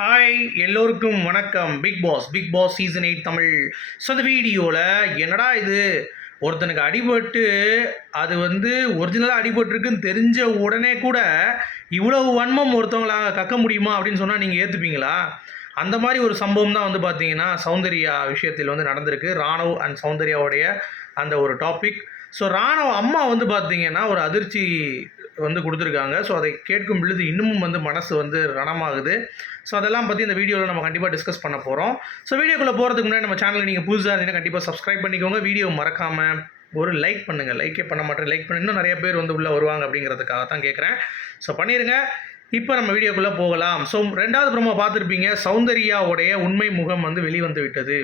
Hi எல்லோருக்கும் வணக்கம். Bigg Boss season 8 Tamil. So அந்த வீடியோவில் என்னடா இது, ஒருத்தனுக்கு அடிபட்டு அது ஒரிஜினலாக அடிபட்டுருக்குன்னு தெரிஞ்ச உடனே கூட இவ்வளவு வன்மம் ஒருத்தவங்களாக கக்க முடியுமா அப்படின்னு சொன்னால் நீங்கள் ஏற்றுப்பீங்களா? அந்த மாதிரி ஒரு சம்பவம் தான் பார்த்தீங்கன்னா சௌந்தர்யா விஷயத்தில் நடந்திருக்கு. ராணவ் அண்ட் சௌந்தர்யாவுடைய அந்த ஒரு டாபிக். ஸோ ராணவ் அம்மா பார்த்தீங்கன்னா ஒரு அதிர்ச்சி கொடுத்துருக்காங்க. ஸோ அதை கேட்கும் பொழுது இன்னமும் மனசு ரணமாகுது. ஸோ அதெல்லாம் பற்றி இந்த வீடியோவில் நம்ம கண்டிப்பாக டிஸ்கஸ் பண்ண போகிறோம். ஸோ வீடியோக்குள்ளே போகிறதுக்கு முன்னாடி நம்ம சேனலுக்கு நீங்கள் புதுசாக இருந்தீங்கன்னா கண்டிப்பாக சப்ஸ்கிரைப் பண்ணிக்கோங்க. வீடியோ மறக்காமல் ஒரு லைக் பண்ணுங்கள். லைக்கே பண்ண மாட்டேன், லைக் பண்ணி இன்னும் நிறைய பேர் உள்ளே வருவாங்க அப்படிங்கிறதுக்காக தான் கேட்குறேன். ஸோ பண்ணிடுங்க. இப்போ நம்ம வீடியோக்குள்ளே போகலாம். ஸோ 2வது ப்ரோமோ பார்த்துருப்பீங்க. சௌந்தர்யாவுடைய உண்மை முகம் வெளிவந்து விட்டது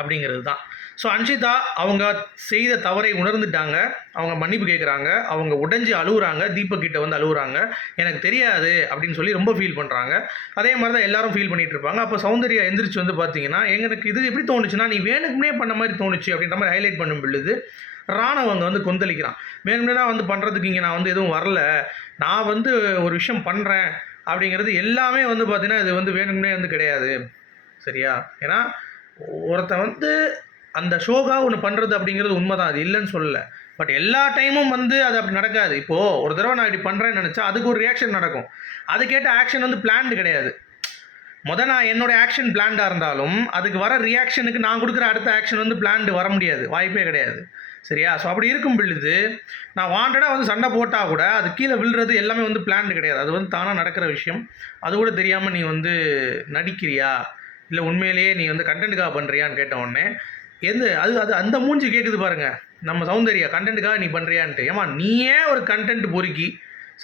அப்படிங்கிறது தான். ஸோ அன்ஷிதா அவங்க செய்த தவறை உணர்ந்துட்டாங்க. அவங்க மன்னிப்பு கேட்குறாங்க. அவங்க உடைஞ்சு அழுகுறாங்க. தீபக் கிட்ட அழுகுறாங்க. எனக்கு தெரியாது அப்படின்னு சொல்லி ரொம்ப ஃபீல் பண்ணுறாங்க. அதே மாதிரி தான் எல்லாரும் ஃபீல் பண்ணிகிட்டு இருப்பாங்க. அப்போ சௌந்தர்யா எந்திரிச்சு பார்த்தீங்கன்னா எங்களுக்கு இது எப்படி தோணுச்சுன்னா, நீ வேணுக்குமே பண்ண மாதிரி தோணுச்சு அப்படின்ற மாதிரி ஹைலைட் பண்ணும் பொழுது ராணவ் அங்கே கொந்தளிக்கிறான். வேணும்னா பண்ணுறதுக்கு இங்கே நான் எதுவும் வரல, நான் ஒரு விஷயம் பண்ணுறேன் அப்படிங்கிறது எல்லாமே பார்த்தீங்கன்னா இது வேணும்னே கிடையாது. சரியா? ஏன்னா ஒருத்தன் அந்த ஷோக்காக ஒன்று பண்ணுறது அப்படிங்கிறது உண்மை தான், அது இல்லைன்னு சொல்லலை. பட் எல்லா டைமும் அது அப்படி நடக்காது. இப்போது ஒரு தடவை நான் இப்படி பண்ணுறேன்னு நினச்சா அதுக்கு ஒரு ரியாக்ஷன் நடக்கும். அதுக்கேட்ட ஆக்ஷன் பிளான்டு கிடையாது. நான் என்னோடய ஆக்ஷன் பிளான்டாக இருந்தாலும் அதுக்கு வர ரியாக்ஷனுக்கு நான் கொடுக்குற அடுத்த ஆக்ஷன் பிளான்டு வர முடியாது, வாய்ப்பே கிடையாது. சரியா? ஸோ அப்படி இருக்கும் பொழுது நான் வாண்டடாக சண்டை போட்டால் கூட அது கீழே விழுறது எல்லாமே பிளான்டு கிடையாது. அது தானாக நடக்கிற விஷயம். அது கூட தெரியாமல் நீ நடிக்கிறியா, இல்லை உண்மையிலேயே நீ கண்டென்ட்டுக்காக பண்ணுறியான்னு கேட்ட உடனே அது அது அந்த மூஞ்சி கேட்குது பாருங்கள் நம்ம சௌந்தர்யா. கண்டென்ட்டுக்காக நீ பண்ணுறியான்ட்டு. ஏமா நீயே ஒரு கண்டென்ட் பொறுக்கி,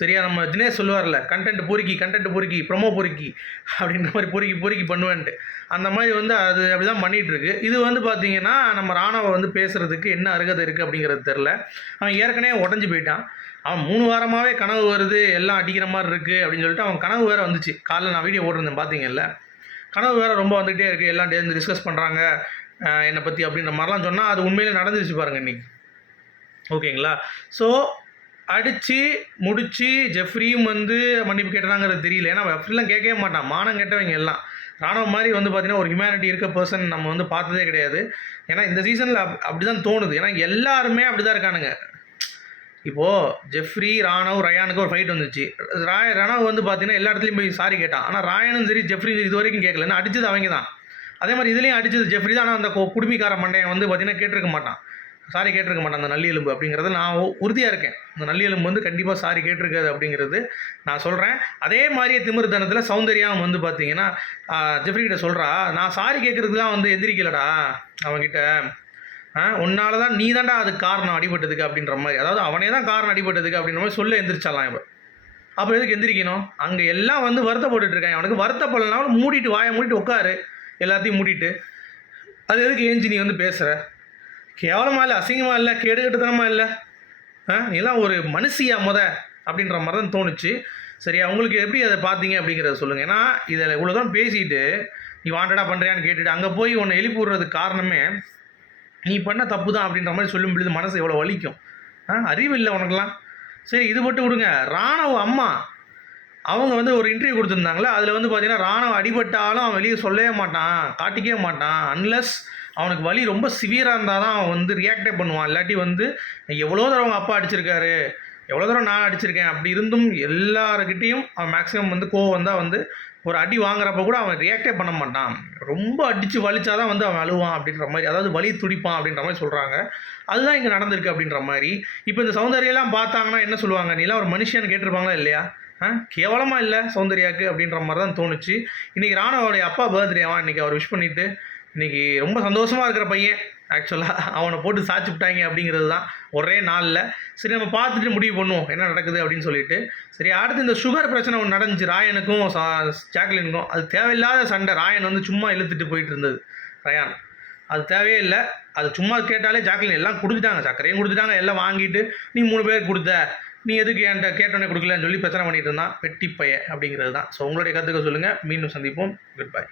சரியா? நம்ம தினேஷ் சொல்லுவார்ல, கண்டென்ட் பொறுக்கி ப்ரொமோ பொறுக்கி அப்படின்ற மாதிரி பொறுக்கி பண்ணுவேன்ட்டு. அந்த மாதிரி அது அப்படி தான் பண்ணிகிட்ருக்கு. இது பார்த்தீங்கன்னா நம்ம ராணவை பேசுகிறதுக்கு என்ன அருகதை இருக்குது அப்படிங்கிறது தெரில. அவன் ஏற்கனவே உடஞ்சி போயிட்டான். அவன் 3 வாரமாகவே கனவு வருது, எல்லாம் அடிக்கிற மாதிரி இருக்குது அப்படின்னு சொல்லிட்டு அவன் கனவு வேறு வந்துச்சு. காலைல நான் வீடியோ போட்டிருந்தேன் பார்த்தீங்கல்ல, கனவு வேறு ரொம்ப வந்துகிட்டே இருக்குது, எல்லாம் டிஸ்கஸ் பண்ணுறாங்க என்னை பற்றி அப்படின்ற மாதிரிலாம் சொன்னால் அது உண்மையிலே நடந்துருச்சு பாருங்கள் இன்றைக்கி. ஓகேங்களா? ஸோ அடித்து முடித்து ஜெஃப்ரியும் மன்னிப்பு கேட்டாங்கிறது தெரியல. ஏன்னா அப்படிலாம் கேட்கவே மாட்டான், மானம் கேட்டவங்க எல்லாம். ராணுவ மாதிரி பார்த்தீங்கன்னா ஒரு ஹியூமனிட்டி இருக்க பர்சன் நம்ம பார்த்ததே கிடையாது. ஏன்னா இந்த சீசனில் அப்படி தான் தோணுது. ஏன்னா எல்லாருமே அப்படி தான் இருக்கானுங்க. இப்போது ஜெஃப்ரி, ராணவ், ரயானுக்கு ஒரு ஃபைட் வந்துச்சு. ராணவ் பார்த்தீங்கன்னா எல்லா இடத்துலையும் போய் சாரி கேட்டான். ஆனால் ராயனும் சரி ஜெஃப்ரி இது வரைக்கும் கேட்கல. ஏன்னா அடித்தது அவங்க தான். அதே மாதிரி இதுலேயும் அடித்தது ஜெஃப்ரி தான். ஆனால் அந்த குடுமிக்கார மண்டையன் பார்த்தீங்கன்னா கேட்டிருக்க மாட்டான், சாரி கேட்டிருக்க மாட்டான் அந்த நல்லி எலும்பு அப்படிங்கிறது நான் உறுதியாக இருக்கேன். அந்த நல்லி எலும்பு கண்டிப்பாக சாரி கேட்டிருக்காது அப்படிங்கிறது நான் சொல்கிறேன். அதே மாதிரியே திமிர்தனத்தில் சௌந்தர்யாவும் பார்த்தீங்கன்னா ஜெஃப்ரி கிட்ட சொல்கிறா, நான் சாரி கேட்குறதுலாம் எதிரிக்கலடா அவன்கிட்ட, உன்னால தான், நீ தான்டா அதுக்கு காரணம் அடிபட்டதுக்கு அப்படின்ற மாதிரி. அதாவது அவனே தான் காரணம் அடிபட்டதுக்கு அப்படின்ற மாதிரி சொல்ல எந்திரிச்சாலாம். இப்போ அப்போ எதுக்கு எந்திரிக்கணும்? அங்கே எல்லாம் வருத்தப்பட்டுருக்காங்க. அவனுக்கு வருத்தப்படலனாலும் மூடிட்டு வாயை மூடிட்டு உட்காரு, எல்லாத்தையும் மூடிட்டு. அது எதுக்கு ஏஞ்சி நீ பேசுகிற? கேவலமாக இல்லை, அசிங்கமாக இல்லை, கேடுகட்டுத்தனமாக இல்லை? நீலாம் ஒரு மனுஷியா அப்படின்ற மாதிரி தான் தோணுச்சு. சரியா? உங்களுக்கு எப்படி அதை பார்த்தீங்க அப்படிங்கிறத சொல்லுங்கள். ஏன்னா இதில் இவ்வளோ தான் பேசிட்டு நீ வாண்டடாக பண்ணுறியான்னு கேட்டுட்டு அங்கே போய் உன்னை எழுப்பி விடுறதுக்கு காரணமே நீ பண்ண தப்பு தான் அப்படின்ற மாதிரி சொல்லும் பொழுது மனசு எவ்வளோ வலிக்கும். அறிவு இல்லை உனக்கெல்லாம். சரி, இது மட்டும் விடுங்க. ராணவ் அம்மா அவங்க ஒரு இன்டர்வியூ கொடுத்துருந்தாங்களே, அதில் பார்த்தீங்கன்னா ராணவ் அடிபட்டாலும் அவன் வெளியே சொல்லவே மாட்டான், காட்டிக்கவே மாட்டான். அன்லெஸ் அவனுக்கு வலி ரொம்ப சிவியராக இருந்தால் தான் அவன் ரியாக்டே பண்ணுவான். இல்லாட்டி எவ்வளோ தடவை அவங்க அப்பா அடிச்சிருக்காரு, எவ்வளோ தடவை நான் அடிச்சிருக்கேன், அப்படி இருந்தும் எல்லாருக்கிட்டேயும் அவன் மேக்ஸிமம் கோவம் வந்தால் ஒரு அடி வாங்குறப்ப கூட அவன் ரியாக்டே பண்ண மாட்டான். ரொம்ப அடித்து வலிச்சாதான் அவன் அழுவான் அப்படின்ற மாதிரி, அதாவது வலி துடிப்பான் அப்படின்ற மாதிரி சொல்கிறாங்க. அதுதான் இங்கே நடந்திருக்கு அப்படின்ற மாதிரி. இப்போ இந்த சௌந்தர்யெல்லாம் பார்த்தாங்கன்னா என்ன சொல்லுவாங்க, நீலாம் ஒரு மனுஷன்னு கேட்டிருப்பாங்களா இல்லையா? கேவலமாக இல்லை சௌந்தர்யாவுக்கு அப்படின்ற மாதிரி தான் தோணுச்சு. இன்றைக்கி ராணவோடைய அப்பா பர்த்டேவான். இன்றைக்கி அவர் விஷ் பண்ணிவிட்டு இன்றைக்கி ரொம்ப சந்தோஷமாக இருக்கிற பையன். ஆக்சுவலாக அவனை போட்டு சாய்ச்சி விட்டாங்க அப்படிங்கிறது தான் ஒரே நாளில். சரி, நம்ம பார்த்துட்டு முடிவு பண்ணுவோம் என்ன நடக்குது அப்படின்னு சொல்லிட்டு. சரி, அடுத்து இந்த சுகர் பிரச்சனை ஒன்று நடந்துச்சு ராயனுக்கும் ஜாக்லினுக்கும். அது தேவையில்லாத சண்டை. ராயன் சும்மா இழுத்துட்டு போயிட்டு இருந்தது ரயான். அது தேவையே இல்லை. அது சும்மா கேட்டாலே ஜாக்லின் எல்லாம் கொடுத்துட்டாங்க, சக்கரையும் கொடுத்துட்டாங்க, எல்லாம் வாங்கிட்டு நீ 3 பேருக்கு கொடுத்த, நீ எதுக்கு என்கிட்ட கேட்டோன்னே கொடுக்கலன்னு சொல்லி பிரச்சனை பண்ணிட்டு இருந்தான். வெட்டி பைய அப்படிங்கிறது தான். ஸோ உங்களுடைய கருத்துக்க சொல்லுங்கள். மீண்டும் சந்திப்போம். Good bye.